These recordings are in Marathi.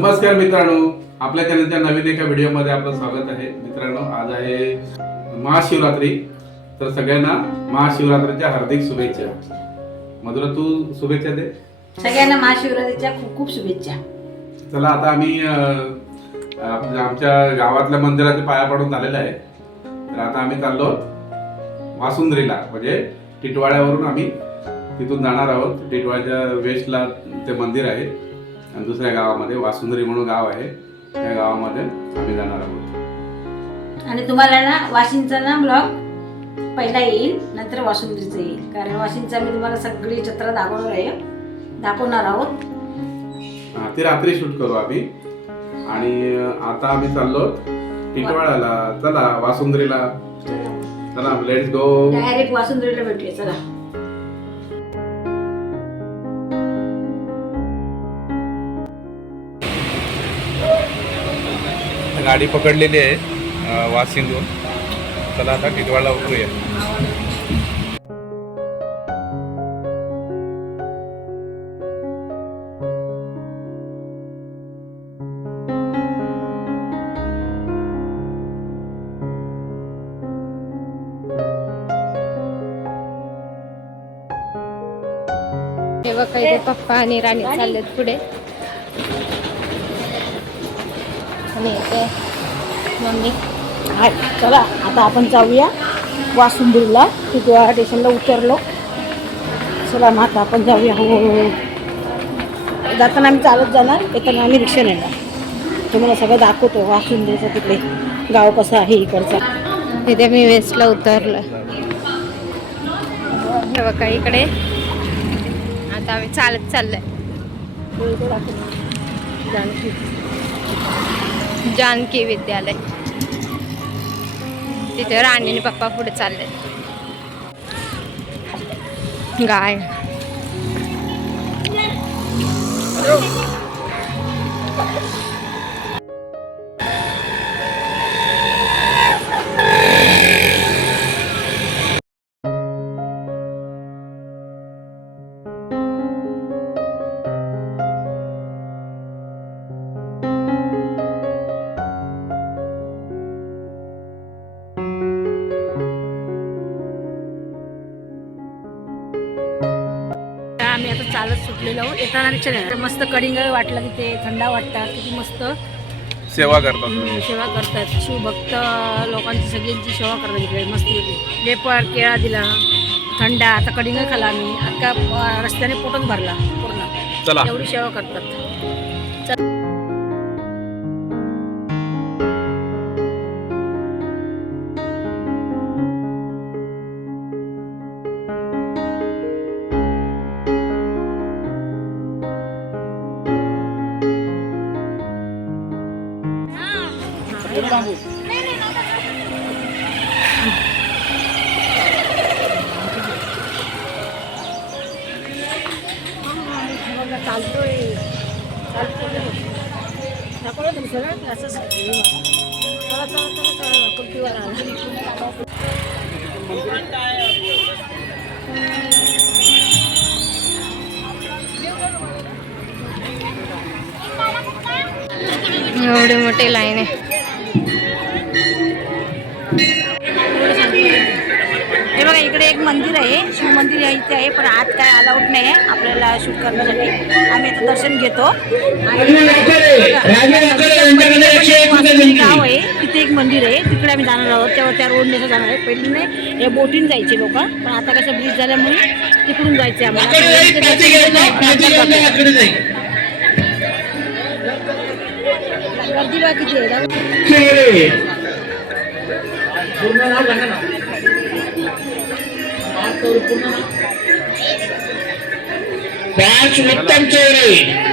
नमस्कार मित्रांनो, आपल्या चॅनलच्या नवीन एका व्हिडिओमध्ये आपलं स्वागत आहे. मित्रांनो, आज आहे महाशिवरात्री. तर सगळ्यांना महाशिवरात्रीच्या हार्दिक शुभेच्छा. मधुरा, तू शुभेच्छा दे. सगळ्यांना महाशिवरात्रीच्या खूप खूप शुभेच्छा. चला, आता आम्ही आमच्या गावातल्या मंदिराचे पाया पडून झालेलं आहे. तर आता आम्ही चाललो वासुंद्रीला, म्हणजे टिटवाळ्यावरून आम्ही तिथून जाणार आहोत. टिटवाळ्याच्या वेस्टला ते मंदिर आहे आणि दुसऱ्या गावामध्ये वासुंद्री म्हणून गाव आहे, त्या गावामध्ये आम्ही जाणार आहोत. आणि तुम्हाला ना वाशिंचा ना ब्लॉग पहिला येईल, नंतर वासुंद्रीचं येईल. कारण वाशिंचा मी तुम्हाला सगळी जत्रा दाखवणार आहोत. ती रात्री शूट करू आम्ही. आणि आता आम्ही चाललो टिटवाळ्याला. चला वासुंद्रीला, चला लेट्स गो. डायरेक्ट वासुंद्रीला भेटूया. चला. गाडी पकडलेली आहे वाशिंदून. चला आता टिटवाळ्याला उतरूया. तेव्हा काही पप्पा आणि राणी चाललेत पुढे आणि इथे मम्मी. चला आता आपण जाऊया वासुंद्रीला. टिटवाळा स्टेशनला उतरलो. चला मग आता आपण जाऊया. हो, जाताना आम्ही चालत जाणार, येताना आम्ही रिक्षा नेणार. तुम्हाला सगळं दाखवतो वासुंद्रीचं तिकडे गाव कसं आहे इकडचा. तिथे मी वेस्टला उतरलं. तेव्हा काही इकडे आता आम्ही चालत चाललोय. जानकी विद्यालय. तिथे राणी आणि पप्पा पुढे चालले. गाय आम्ही आता चालत सुटलेलो आहोत. येताना रिक्षा नेणार. मस्त कडिंग वाटलं तिथे, थंडा वाटतात, किती मस्त सेवा करतात. सेवा करतात. शिवभक्त लोकांची सगळ्यांची सेवा करतात इकडे मस्त. वेपर केळा दिला, थंडा. आता कडिंग खाला आम्ही. अख्खा रस्त्याने पोटच भरला पूर्ण. चला, एवढी सेवा करतात. चालतोय एवढी मोठी लाईन आहे. हे बघा, इकडे एक मंदिर आहे, शिव मंदिर इथे आहे, पण आत काय अलाउड नाही आहे आपल्याला शूट करण्यासाठी. आम्ही आता दर्शन घेतो. गाव आहे तिथे एक मंदिर आहे, तिकडे आम्ही जाणार आहोत. तेव्हा त्या रोडने जाणार आहे. पहिले नाही हे बोटीन जायचे लोक, पण आता कसं ब्रिज झाल्यामुळे तिकडून जायचे आम्हाला. गर्दी बघा किती आहे.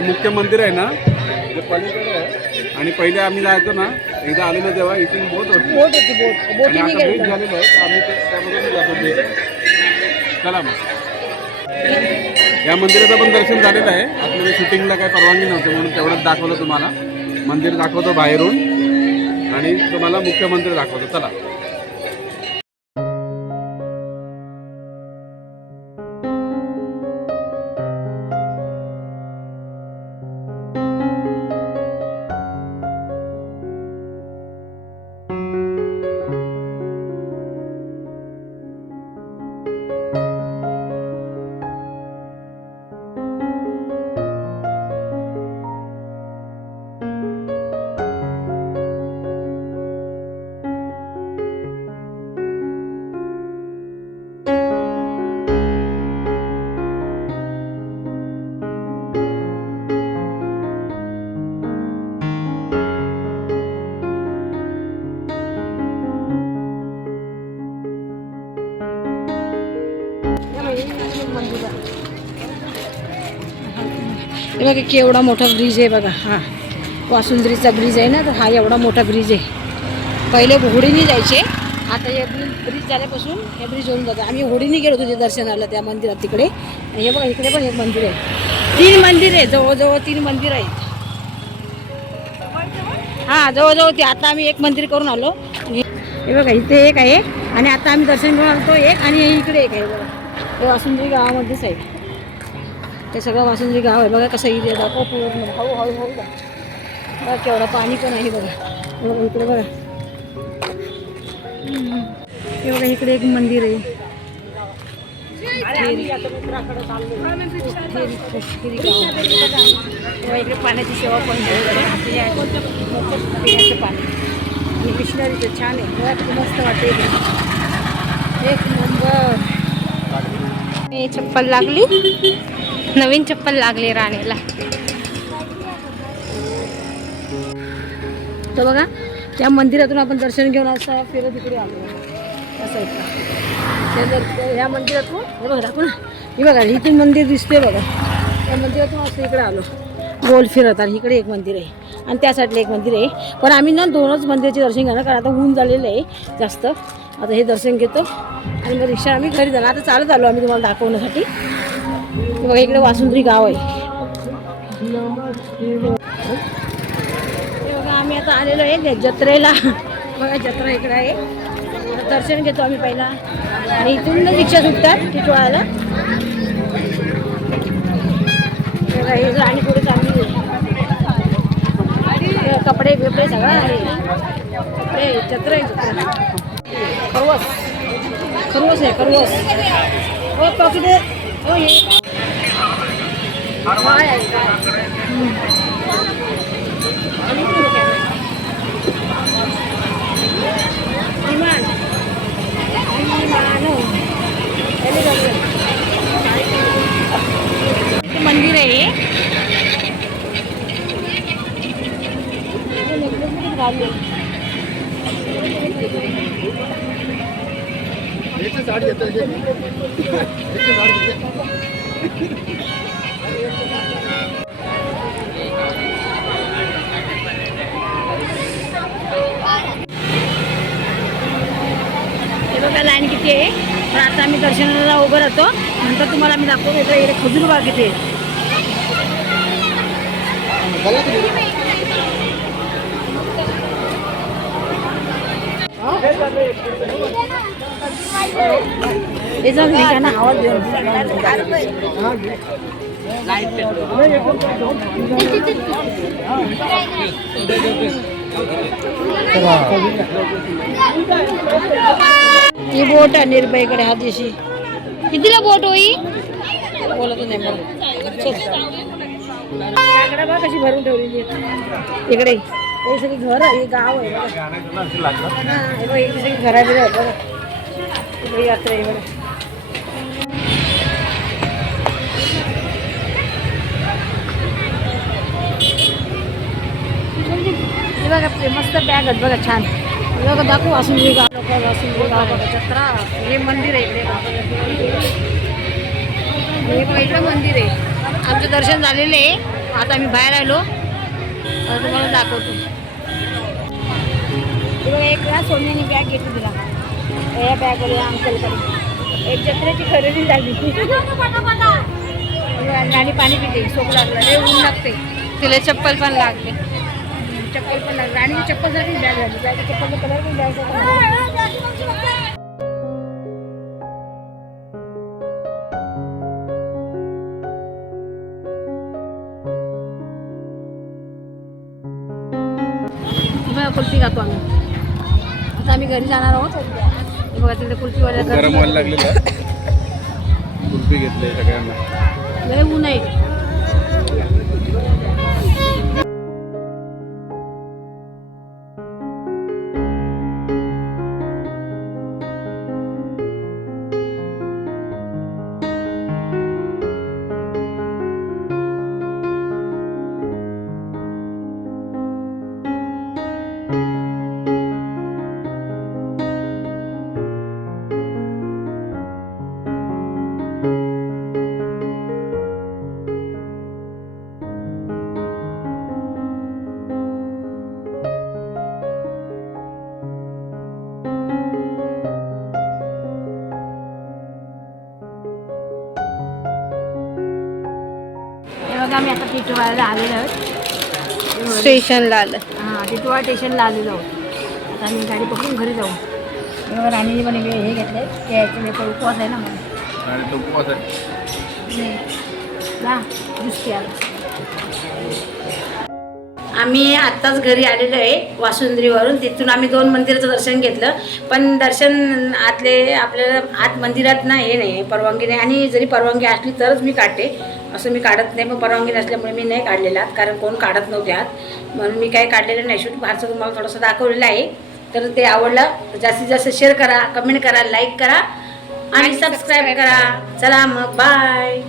मुख्य मंदिर आहे ना, ते पलीकडे आहे. आणि पहिले आम्ही जायचो ना, एकदा आलेलो तेव्हा इथून बोट होती. आणि आता ब्रिज झालेलं आहे, तर आम्ही त्यामधून जातो. चला मग, या मंदिराचं पण दर्शन झालेलं आहे. आपल्याला शूटिंगला काही परवानगी नव्हती म्हणून तेवढंच दाखवलं तुम्हाला. मंदिर दाखवतो बाहेरून आणि तुम्हाला मुख्य मंदिर दाखवतो. चला. हे बघा केवढा मोठा ब्रिज आहे बघा. हा वासुंद्रीचा ब्रिज आहे ना, तर हा एवढा मोठा ब्रिज आहे. पहिले होडीने जायचे, आता हे ब्रिज झाल्यापासून हे ब्रिज होऊन जातं. आम्ही होडीने गेलो होतो ते दर्शनाला त्या मंदिरात तिकडे. हे बघा इकडे पण एक मंदिर आहे. 3 मंदिर आहे, जवळजवळ 3 मंदिर आहेत. हां जवळजवळ ते. आता आम्ही एक मंदिर करून आलो. हे बघा इथे एक आहे आणि आता आम्ही दर्शन घेऊन आलो एक, आणि इकडे एक आहे बघा. हे वासुंद्री गावामध्येच आहे. ते सगळं वासुंद्री गाव आहे बघा. कसं इथे दाखव पूर्ण हळूहळू हळू बघा केवढं पाणी पण आहे बघा. इकडे बघा, हे बघा इकडे एक मंदिर आहे. इकडे पाण्याची सेवा पण पाणी मिशनरीचं छान आहे. मस्त वाटते एक नंबर. चप्पल लागली, नवीन चप्पल लागली राणीला. तर बघा त्या मंदिरातून आपण दर्शन घेऊन असं फिरत इकडे आलो. असं ह्या मंदिरातून हे बघा दाखव ना. हे बघा इथून मंदिर दिसते बघा. त्या मंदिरातून असं इकडे आलो गोल फिरत. आणि इकडे एक मंदिर आहे आणि त्या साईडला एक मंदिर आहे. पण आम्ही ना 2च मंदिराचे दर्शन घेणार, कारण आता ऊन झालेलं आहे जास्त. आता हे दर्शन घेतो आणि मग रिक्षा आम्ही घरी जाणार. आता चालत आलो आम्ही तुम्हाला दाखवण्यासाठी. बघा इकडे वासुंद्री गाव आहे. हे बघा आम्ही आता आलेलो आहे जत्रेला. बघा जत्रा इकडे आहे. दर्शन घेतो आम्ही पहिला आणि इथून रिक्षा सुटतात टिटवाळ्याला. बघा हे आणि पुढे चांगली कपडे बिपडे सगळं आहे. कपडे जत्रा आहे जत्रा. खरवस खरवस आहे खरवस. हो पॉकेट हो हे काय आहे विमान मंदिर आहे. बघा लाईन किती आहे. पण आता आम्ही दर्शनाला उभं राहतो. नंतर तुम्हाला मी दाखवतो इकडे खजूर बाग किती आहे. हे जाऊन ना आवाज देऊन ही बोट आहे निर्भयकडे हा दिवशी. कितीला बोट होई बोलत नाही मला. बघ कशी भरून ठेवलेली इकडे. हे सगळी घर आहे, गाव आहे. सगळी घरा बिरा आहे बघा. इकडे यात्रा आहे बघा. बघा मस्त बॅग आहेत बघा छान. बघा दाखवू वासुंद्री गाव. वासुंद्री गाव बघा जत्रा. हे मंदिर आहे इकडे. हे बघा इकडं मंदिर आहे. आमचं दर्शन झालेलं आहे. आता आम्ही बाहेर आलो. तुम्हाला दाखवतो. बघा एक वेळा सोन्याने बॅग घेतली तिला. या बॅगवर या अंकलकडे एक जत्रेची खरेदी झाली. आणि पाणी पिते. सोप लागलं रे, ऊन लागते. तिला चप्पल पण लागले. चप्पल पण लागलं. आणि चप्पल सारखी बॅग झाली. बॅग चप्पलचा कलर पण बॅग. कुल्फी खातो आम्ही. आता आम्ही घरी जाणार आहोत. बघा तिकडे कुल्फीवाल्या गरम व्हायला लागलेलं आहे. कुल्फी घेतले सगळ्यांना. लय ऊन आहे. बघा आम्ही आता टिटवाळ्याला आलेलो आहोत. स्टेशनला आलं. हां टिटवाळा स्टेशनला आलेलो आहोत. आता आम्ही गाडी पकडून घरी जाऊ. बरोबर राणीने पण हे घेतले यायचं वेपर उपवास आहे ना म्हणून. आणि तो उपवास आहे. जा दुसरी आलं. आम्ही आत्ताच घरी आलेलो आहे वासुंद्रीवरून. तिथून आम्ही 2 मंदिराचं दर्शन घेतलं. पण दर्शन आतले आपल्याला आत मंदिरात ना हे नाही परवानगी नाही. आणि जरी परवानगी असली तरच मी काढते, असं मी काढत नाही. पण परवानगी नसल्यामुळे मी नाही काढलेला आत, कारण कोण काढत नव्हते आत, म्हणून मी काही काढलेलं नाही. शूट बाहेरचं तुम्हाला थोडंसं दाखवलेलं आहे. तर ते आवडलं तर जास्तीत जास्त शेअर करा, कमेंट करा, लाईक करा आणि सबस्क्राईब करा. चला मग बाय.